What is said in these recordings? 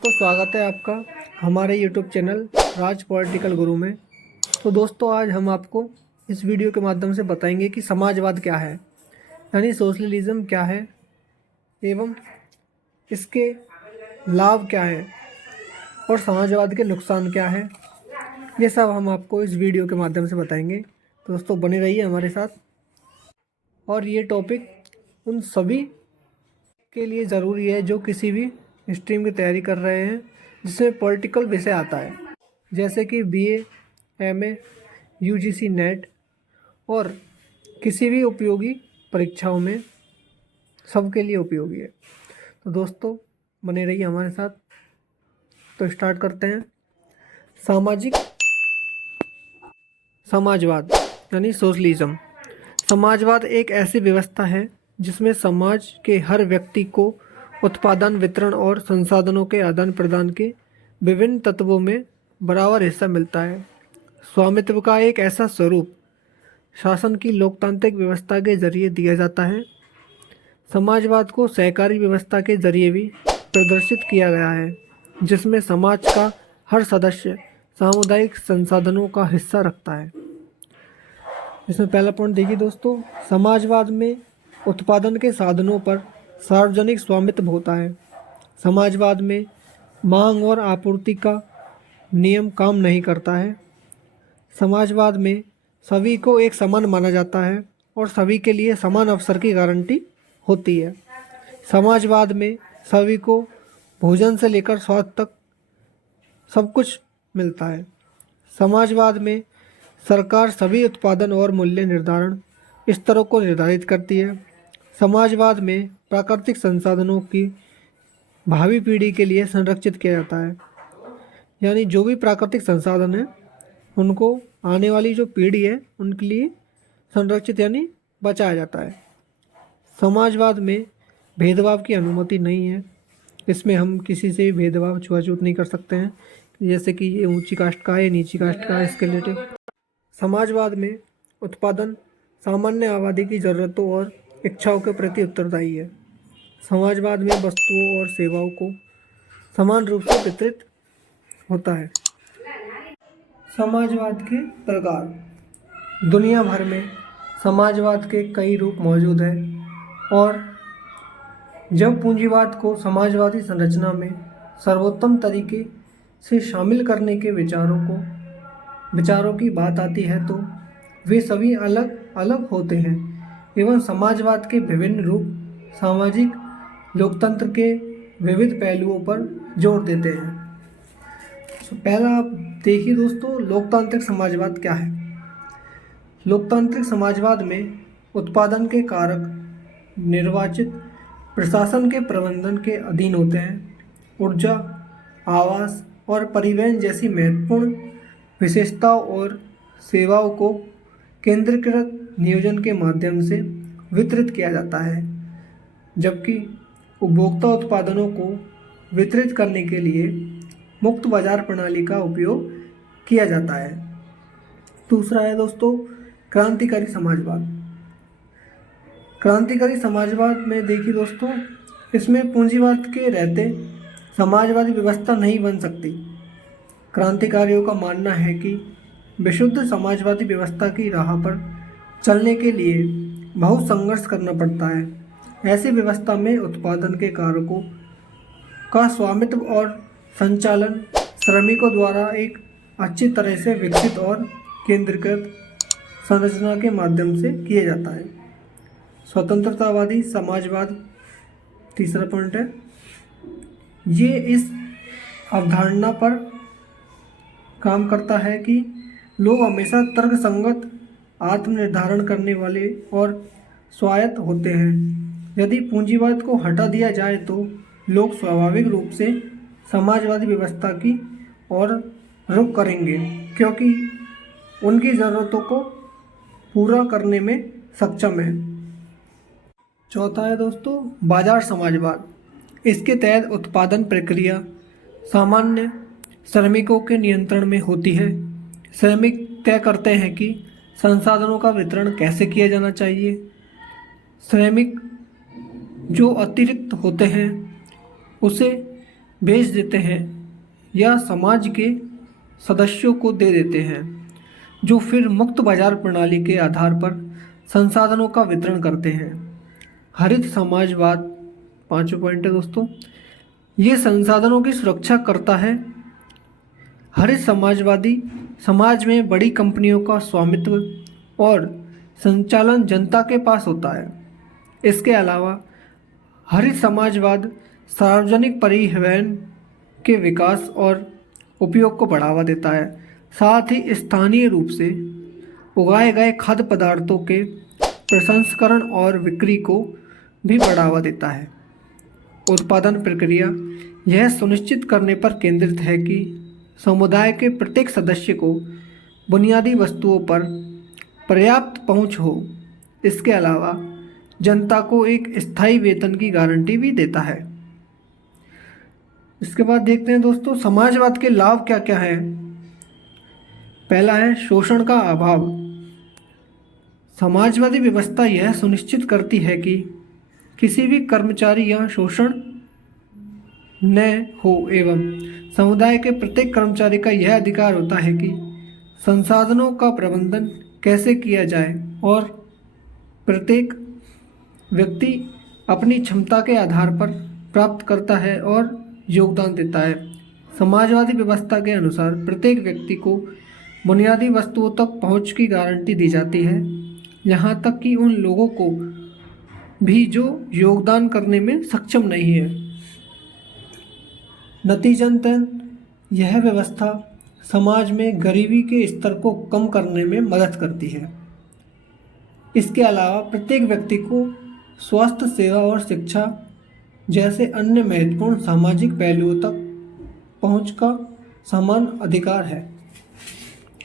दोस्तों, स्वागत है आपका हमारे यूट्यूब चैनल राज पॉलिटिकल गुरु में। तो दोस्तों, आज हम आपको इस वीडियो के माध्यम से बताएंगे कि समाजवाद क्या है, यानी सोशलिज्म क्या है एवं इसके लाभ क्या है और समाजवाद के नुकसान क्या है। ये सब हम आपको इस वीडियो के माध्यम से बताएंगे। तो दोस्तों, बने रहिए हमारे साथ। और ये टॉपिक उन सभी के लिए ज़रूरी है जो किसी भी स्ट्रीम की तैयारी कर रहे हैं जिसमें पॉलिटिकल विषय आता है, जैसे कि बीए, एमए, यूजीसी नेट और किसी भी उपयोगी परीक्षाओं में सबके लिए उपयोगी है। तो दोस्तों, बने रहिए हमारे साथ। तो स्टार्ट करते हैं। समाजवाद यानी सोशलिज्म। समाजवाद एक ऐसी व्यवस्था है जिसमें समाज के हर व्यक्ति को उत्पादन, वितरण और संसाधनों के आदान प्रदान के विभिन्न तत्वों में बराबर हिस्सा मिलता है। स्वामित्व का एक ऐसा स्वरूप शासन की लोकतांत्रिक व्यवस्था के जरिए दिया जाता है। समाजवाद को सहकारी व्यवस्था के जरिए भी प्रदर्शित किया गया है, जिसमें समाज का हर सदस्य सामुदायिक संसाधनों का हिस्सा रखता है। इसमें पहला पॉइंट देखिए दोस्तों, समाजवाद में उत्पादन के साधनों पर सार्वजनिक स्वामित्व होता है। समाजवाद में मांग और आपूर्ति का नियम काम नहीं करता है। समाजवाद में सभी को एक समान माना जाता है और सभी के लिए समान अवसर की गारंटी होती है। समाजवाद में सभी को भोजन से लेकर स्वास्थ्य तक सब कुछ मिलता है। समाजवाद में सरकार सभी उत्पादन और मूल्य निर्धारण स्तरों को निर्धारित करती है। समाजवाद में प्राकृतिक संसाधनों की भावी पीढ़ी के लिए संरक्षित किया जाता है, यानी जो भी प्राकृतिक संसाधन है उनको आने वाली जो पीढ़ी है उनके लिए संरक्षित यानी बचाया जाता है। समाजवाद में भेदभाव की अनुमति नहीं है। इसमें हम किसी से भी भेदभाव, छुआछूत नहीं कर सकते हैं, जैसे कि ये ऊंची कास्ट का है, नीची कास्ट का है, इसके रिलेटेड। समाजवाद में उत्पादन सामान्य आबादी की ज़रूरतों और इच्छाओं के प्रति उत्तरदायी है। समाजवाद में वस्तुओं और सेवाओं को समान रूप से वितरित होता है। समाजवाद के प्रकार। दुनिया भर में समाजवाद के कई रूप मौजूद हैं और जब पूंजीवाद को समाजवादी संरचना में सर्वोत्तम तरीके से शामिल करने के विचारों की बात आती है तो वे सभी अलग अलग होते हैं एवं समाजवाद के विभिन्न रूप सामाजिक लोकतंत्र के विविध पहलुओं पर जोर देते हैं। तो पहला आप देखिए दोस्तों, लोकतांत्रिक समाजवाद क्या है। लोकतांत्रिक समाजवाद में उत्पादन के कारक निर्वाचित प्रशासन के प्रबंधन के अधीन होते हैं। ऊर्जा, आवास और परिवहन जैसी महत्वपूर्ण विशेषताओं और सेवाओं को केंद्रीकृत नियोजन के माध्यम से वितरित किया जाता है, जबकि उपभोक्ता उत्पादनों को वितरित करने के लिए मुक्त बाजार प्रणाली का उपयोग किया जाता है। दूसरा है दोस्तों, क्रांतिकारी समाजवाद। क्रांतिकारी समाजवाद में देखिए दोस्तों, इसमें पूंजीवाद के रहते समाजवादी व्यवस्था नहीं बन सकती। क्रांतिकारियों का मानना है कि विशुद्ध समाजवादी व्यवस्था की राह पर चलने के लिए बहुत संघर्ष करना पड़ता है। ऐसी व्यवस्था में उत्पादन के कारकों का स्वामित्व और संचालन श्रमिकों द्वारा एक अच्छी तरह से विकसित और केंद्रीकृत संरचना के माध्यम से किया जाता है। स्वतंत्रतावादी समाजवाद तीसरा पॉइंट है। ये इस अवधारणा पर काम करता है कि लोग हमेशा तर्कसंगत, आत्मनिर्धारण करने वाले और स्वायत्त होते हैं। यदि पूंजीवाद को हटा दिया जाए तो लोग स्वाभाविक रूप से समाजवादी व्यवस्था की ओर रुख करेंगे, क्योंकि उनकी ज़रूरतों को पूरा करने में सक्षम है। चौथा है दोस्तों, बाजार समाजवाद। इसके तहत उत्पादन प्रक्रिया सामान्य श्रमिकों के नियंत्रण में होती है। श्रमिक तय करते हैं कि संसाधनों का वितरण कैसे किया जाना चाहिए। श्रमिक जो अतिरिक्त होते हैं उसे बेच देते हैं या समाज के सदस्यों को दे देते हैं, जो फिर मुक्त बाजार प्रणाली के आधार पर संसाधनों का वितरण करते हैं। हरित समाजवाद, पांचवा पॉइंट है दोस्तों, ये संसाधनों की सुरक्षा करता है। हरित समाजवादी समाज में बड़ी कंपनियों का स्वामित्व और संचालन जनता के पास होता है। इसके अलावा हरित समाजवाद सार्वजनिक परिवहन के विकास और उपयोग को बढ़ावा देता है, साथ ही स्थानीय रूप से उगाए गए खाद्य पदार्थों के प्रसंस्करण और बिक्री को भी बढ़ावा देता है। उत्पादन प्रक्रिया यह सुनिश्चित करने पर केंद्रित है कि समुदाय के प्रत्येक सदस्य को बुनियादी वस्तुओं पर पर्याप्त पहुंच हो। इसके अलावा जनता को एक स्थायी वेतन की गारंटी भी देता है। इसके बाद देखते हैं दोस्तों समाजवाद के लाभ क्या क्या हैं। पहला है शोषण का अभाव। समाजवादी व्यवस्था यह सुनिश्चित करती है कि किसी भी कर्मचारी या शोषण न हो एवं समुदाय के प्रत्येक कर्मचारी का यह अधिकार होता है कि संसाधनों का प्रबंधन कैसे किया जाए और प्रत्येक व्यक्ति अपनी क्षमता के आधार पर प्राप्त करता है और योगदान देता है। समाजवादी व्यवस्था के अनुसार प्रत्येक व्यक्ति को बुनियादी वस्तुओं तक पहुंच की गारंटी दी जाती है, यहाँ तक कि उन लोगों को भी जो योगदान करने में सक्षम नहीं है। नतीजतन यह व्यवस्था समाज में गरीबी के स्तर को कम करने में मदद करती है। इसके अलावा प्रत्येक व्यक्ति को स्वास्थ्य सेवा और शिक्षा जैसे अन्य महत्वपूर्ण सामाजिक पहलुओं तक पहुंच का समान अधिकार है।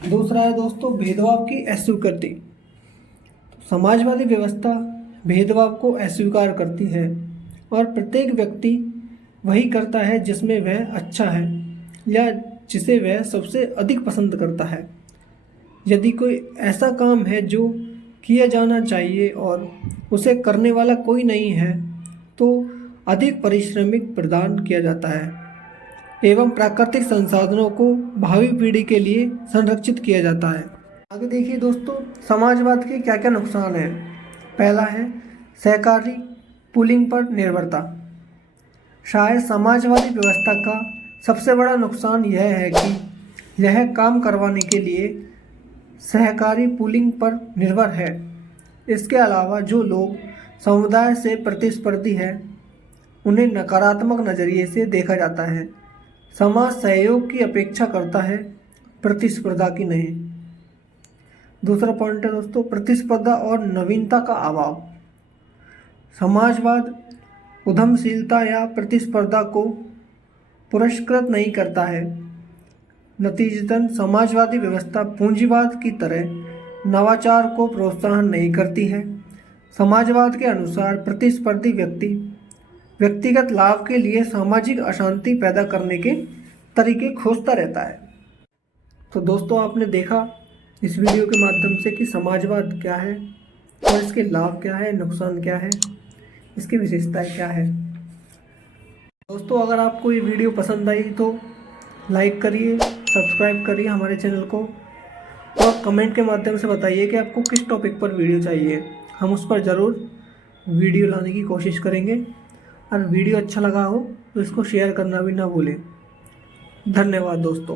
दूसरा है दोस्तों भेदभाव की अस्वीकृति। समाजवादी व्यवस्था भेदभाव को अस्वीकार करती है और प्रत्येक व्यक्ति वही करता है जिसमें वह अच्छा है या जिसे वह सबसे अधिक पसंद करता है। यदि कोई ऐसा काम है जो किया जाना चाहिए और उसे करने वाला कोई नहीं है तो अधिक पारिश्रमिक प्रदान किया जाता है एवं प्राकृतिक संसाधनों को भावी पीढ़ी के लिए संरक्षित किया जाता है। आगे देखिए दोस्तों समाजवाद के क्या क्या नुकसान हैं। पहला है सहकारी पूलिंग पर निर्भरता। शायद समाजवादी व्यवस्था का सबसे बड़ा नुकसान यह है कि यह काम करवाने के लिए सहकारी पूलिंग पर निर्भर है। इसके अलावा जो लोग समुदाय से प्रतिस्पर्धी हैं उन्हें नकारात्मक नज़रिए से देखा जाता है। समाज सहयोग की अपेक्षा करता है, प्रतिस्पर्धा की नहीं। दूसरा पॉइंट है दोस्तों प्रतिस्पर्धा और नवीनता का अभाव। समाजवाद उद्यमशीलता या प्रतिस्पर्धा को पुरस्कृत नहीं करता है। नतीजतन समाजवादी व्यवस्था पूंजीवाद की तरह नवाचार को प्रोत्साहन नहीं करती है। समाजवाद के अनुसार प्रतिस्पर्धी व्यक्ति व्यक्तिगत लाभ के लिए सामाजिक अशांति पैदा करने के तरीके खोजता रहता है। तो दोस्तों आपने देखा इस वीडियो के माध्यम से कि समाजवाद क्या है और इसके लाभ क्या है, नुकसान क्या है, इसकी विशेषताएं क्या है। दोस्तों अगर आपको ये वीडियो पसंद आई तो लाइक करिए, सब्सक्राइब करिए हमारे चैनल को और कमेंट के माध्यम से बताइए कि आपको किस टॉपिक पर वीडियो चाहिए। हम उस पर ज़रूर वीडियो लाने की कोशिश करेंगे। और वीडियो अच्छा लगा हो तो इसको शेयर करना भी ना भूलें। धन्यवाद दोस्तों।